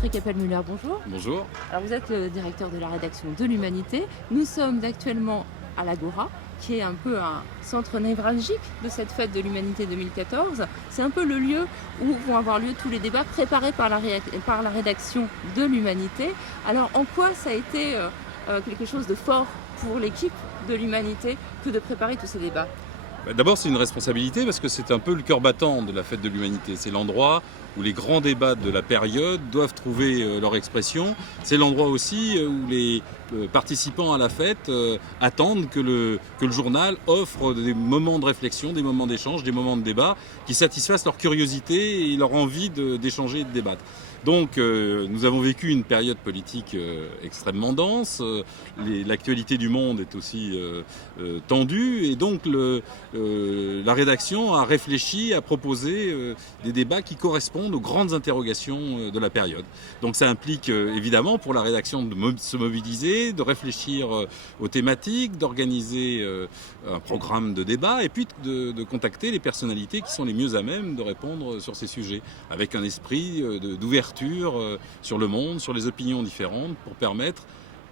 Patrick Appelmüller, bonjour. Bonjour. Alors vous êtes le directeur de la rédaction de l'Humanité. Nous sommes actuellement à l'Agora, qui est un peu un centre névralgique de cette fête de l'Humanité 2014. C'est un peu le lieu où vont avoir lieu tous les débats préparés par la rédaction de l'Humanité. Alors en quoi ça a été quelque chose de fort pour l'équipe de l'Humanité que de préparer tous ces débats ? D'abord, c'est une responsabilité parce que c'est un peu le cœur battant de la fête de l'Humanité. C'est l'endroit où les grands débats de la période doivent trouver leur expression. C'est l'endroit aussi où les participants à la fête attendent que le journal offre des moments de réflexion, des moments d'échange, des moments de débat qui satisfassent leur curiosité et leur envie d'échanger et de débattre. Donc nous avons vécu une période politique extrêmement dense, l'actualité du monde est aussi tendue et donc la rédaction a réfléchi, a proposé des débats qui correspondent aux grandes interrogations de la période. Donc ça implique évidemment pour la rédaction de se mobiliser, de réfléchir aux thématiques, d'organiser un programme de débat et puis de contacter les personnalités qui sont les mieux à même de répondre sur ces sujets avec un esprit d'ouverture sur le monde, sur les opinions différentes pour permettre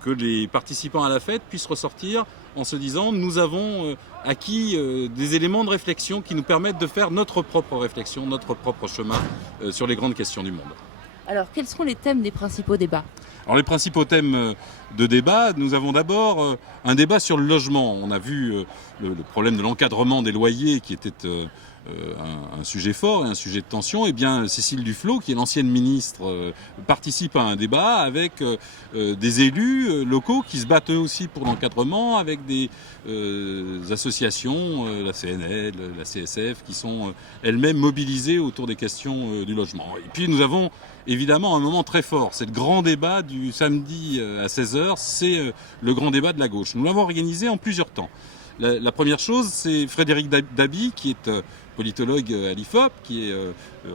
que les participants à la fête puissent ressortir en se disant nous avons acquis des éléments de réflexion qui nous permettent de faire notre propre réflexion, notre propre chemin sur les grandes questions du monde. Alors quels seront les thèmes des principaux débats ? Alors les principaux thèmes de débat, nous avons d'abord un débat sur le logement. On a vu le problème de l'encadrement des loyers qui était un sujet fort et un sujet de tension. Eh bien, Cécile Duflot, qui est l'ancienne ministre, participe à un débat avec des élus locaux qui se battent eux aussi pour l'encadrement, avec des associations, la CNL, la CSF, qui sont elles-mêmes mobilisées autour des questions du logement. Et puis nous avons évidemment un moment très fort, c'est le grand débat du samedi à 16h, c'est le grand débat de la gauche. Nous l'avons organisé en plusieurs temps. La première chose, c'est Frédéric Dabi, qui est politologue à l'IFOP, qui est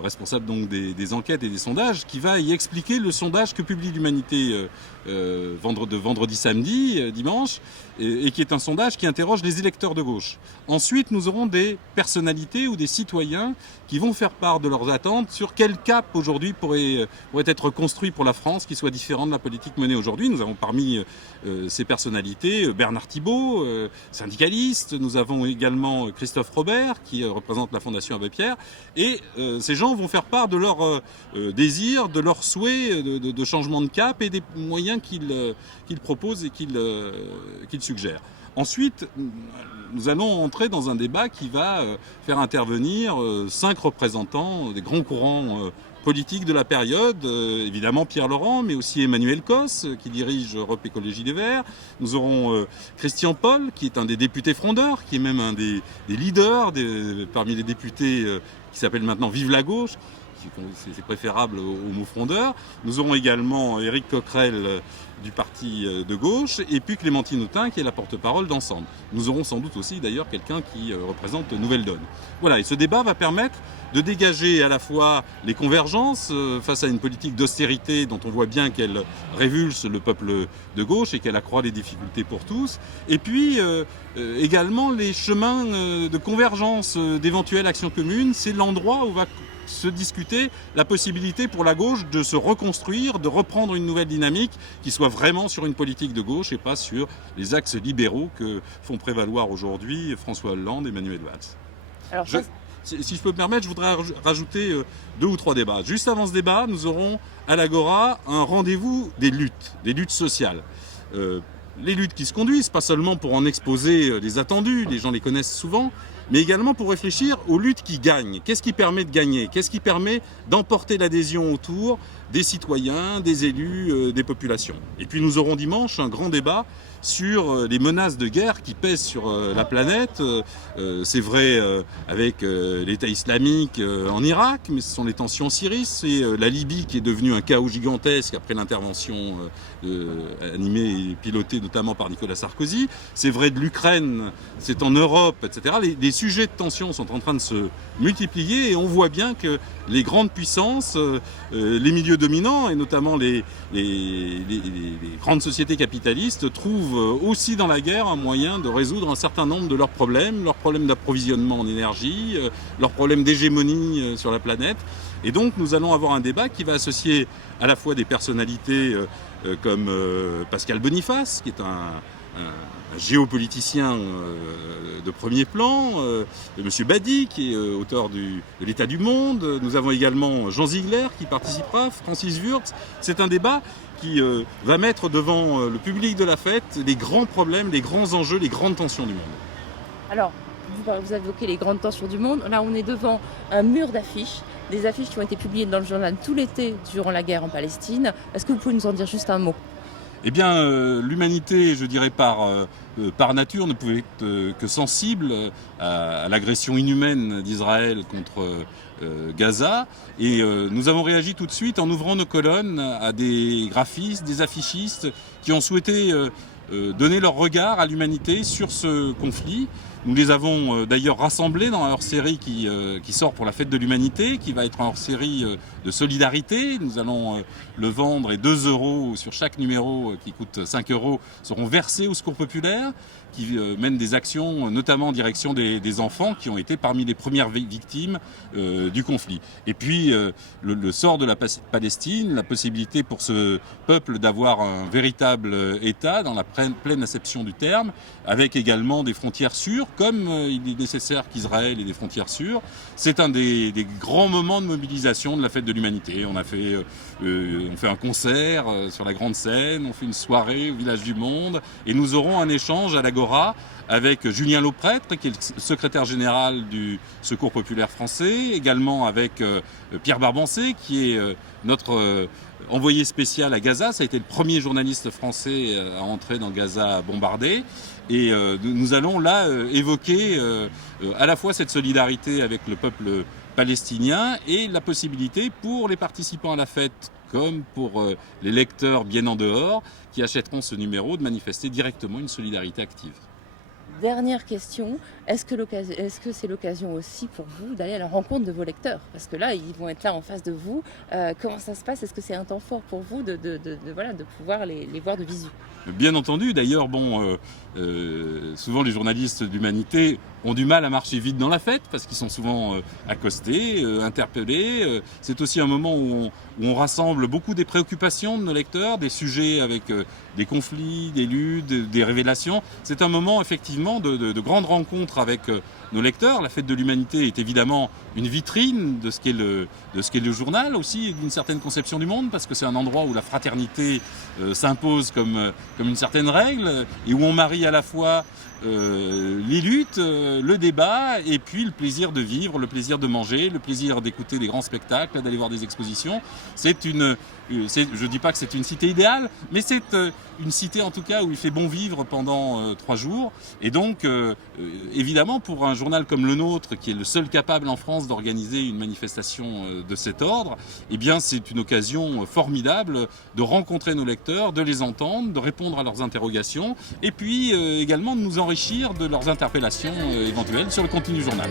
responsable donc des enquêtes et des sondages, qui va y expliquer le sondage que publie l'Humanité vendredi, samedi, dimanche, et qui est un sondage qui interroge les électeurs de gauche. Ensuite, nous aurons des personnalités ou des citoyens qui vont faire part de leurs attentes sur quel cap aujourd'hui pourrait être construit pour la France qui soit différent de la politique menée aujourd'hui. Nous avons parmi ces personnalités Bernard Thibault, syndicaliste. Nous avons également Christophe Robert qui représente la Fondation Abbé Pierre. Et ces gens vont faire part de leurs désirs, de leurs souhaits de changement de cap et des moyens qu'ils proposent et qu'ils suggèrent. Ensuite, nous allons entrer dans un débat qui va faire intervenir 5 représentants des grands courants politiques de la période, évidemment Pierre Laurent, mais aussi Emmanuel Cos, qui dirige Europe Écologie Les Verts. Nous aurons Christian Paul, qui est un des députés frondeurs, qui est même un des leaders parmi les députés qui s'appelle maintenant Vive la gauche. C'est préférable au mot frondeur. Nous aurons également Éric Coquerel du parti de gauche et puis Clémentine Autain qui est la porte-parole d'Ensemble. Nous aurons sans doute aussi d'ailleurs quelqu'un qui représente Nouvelle Donne. Voilà, et ce débat va permettre de dégager à la fois les convergences face à une politique d'austérité dont on voit bien qu'elle révulse le peuple de gauche et qu'elle accroît les difficultés pour tous, et puis également les chemins de convergence d'éventuelles actions communes. C'est l'endroit où va se discuter la possibilité pour la gauche de se reconstruire, de reprendre une nouvelle dynamique qui soit vraiment sur une politique de gauche et pas sur les axes libéraux que font prévaloir aujourd'hui François Hollande et Emmanuel Valls. Alors, si je peux me permettre, je voudrais rajouter 2 ou 3 débats. Juste avant ce débat, nous aurons à l'Agora un rendez-vous des luttes sociales. Les luttes qui se conduisent, pas seulement pour en exposer les attendus, les gens les connaissent souvent, mais également pour réfléchir aux luttes qui gagnent. Qu'est-ce qui permet de gagner ? Qu'est-ce qui permet d'emporter l'adhésion autour des citoyens, des élus, des populations ? Et puis nous aurons dimanche un grand débat sur les menaces de guerre qui pèsent sur la planète. C'est vrai avec l'État islamique en Irak, mais ce sont les tensions en Syrie, c'est la Libye qui est devenue un chaos gigantesque après l'intervention animée et pilotée notamment par Nicolas Sarkozy. C'est vrai de l'Ukraine, c'est en Europe, etc. Les sujets de tension sont en train de se multiplier et on voit bien que les grandes puissances, les milieux dominants et notamment les grandes sociétés capitalistes trouvent trouvent aussi dans la guerre un moyen de résoudre un certain nombre de leurs problèmes d'approvisionnement en énergie, leurs problèmes d'hégémonie sur la planète. Et donc nous allons avoir un débat qui va associer à la fois des personnalités comme Pascal Boniface, qui est un géopoliticien de premier plan, M. Badi, qui est auteur de l'État du monde. Nous avons également Jean Ziegler qui participera, Francis Wurtz. C'est un débat qui va mettre devant le public de la fête les grands problèmes, les grands enjeux, les grandes tensions du monde. Alors, vous évoquez les grandes tensions du monde. Là, on est devant un mur d'affiches, des affiches qui ont été publiées dans le journal tout l'été durant la guerre en Palestine. Est-ce que vous pouvez nous en dire juste un mot ? Eh bien, l'humanité, je dirais par nature, ne pouvait être que sensible à l'agression inhumaine d'Israël contre Gaza. Et nous avons réagi tout de suite en ouvrant nos colonnes à des graphistes, des affichistes qui ont souhaité donner leur regard à l'humanité sur ce conflit. Nous les avons d'ailleurs rassemblés dans un hors-série qui sort pour la fête de l'humanité, qui va être un hors-série de solidarité. Nous allons le vendre et 2 € sur chaque numéro qui coûte 5 € seront versés au Secours populaire, qui mène des actions notamment en direction des enfants qui ont été parmi les premières victimes du conflit. Et puis le sort de la Palestine, la possibilité pour ce peuple d'avoir un véritable État dans la pleine acception du terme, avec également des frontières sûres, comme il est nécessaire qu'Israël ait des frontières sûres. C'est un des grands moments de mobilisation de la fête de l'humanité. On fait un concert sur la grande scène, on fait une soirée au Village du Monde, et nous aurons un échange à l'Agora avec Julien Lauprêtre, qui est le secrétaire général du Secours populaire français, également avec Pierre Barbancé, qui est notre envoyé spécial à Gaza. Ça a été le premier journaliste français à entrer dans Gaza bombardé. Et nous allons là évoquer à la fois cette solidarité avec le peuple palestinien et la possibilité pour les participants à la fête, comme pour les lecteurs bien en dehors, qui achèteront ce numéro, de manifester directement une solidarité active. Dernière question, est-ce que c'est l'occasion aussi pour vous d'aller à la rencontre de vos lecteurs ? Parce que là, ils vont être là en face de vous. Comment ça se passe ? Est-ce que c'est un temps fort pour vous de pouvoir les voir de visu ? Bien entendu, d'ailleurs, souvent les journalistes d'humanité ont du mal à marcher vite dans la fête parce qu'ils sont souvent accostés, interpellés. C'est aussi un moment où on rassemble beaucoup des préoccupations de nos lecteurs, des sujets avec des conflits, des luttes, des révélations. C'est un moment effectivement de grandes rencontres avec nos lecteurs. La fête de l'humanité est évidemment une vitrine de ce qu'est le journal aussi, d'une certaine conception du monde, parce que c'est un endroit où la fraternité s'impose comme une certaine règle et où on marie à la fois les luttes, le débat et puis le plaisir de vivre, le plaisir de manger, le plaisir d'écouter des grands spectacles, d'aller voir des expositions. Je dis pas que c'est une cité idéale, mais c'est une cité en tout cas où il fait bon vivre pendant 3 jours. Et donc, évidemment, pour un journal comme le nôtre, qui est le seul capable en France d'organiser une manifestation de cet ordre, eh bien, c'est une occasion formidable de rencontrer nos lecteurs, de les entendre, de répondre à leurs interrogations, et puis également de nous enrichir de leurs interpellations éventuelles sur le contenu du journal.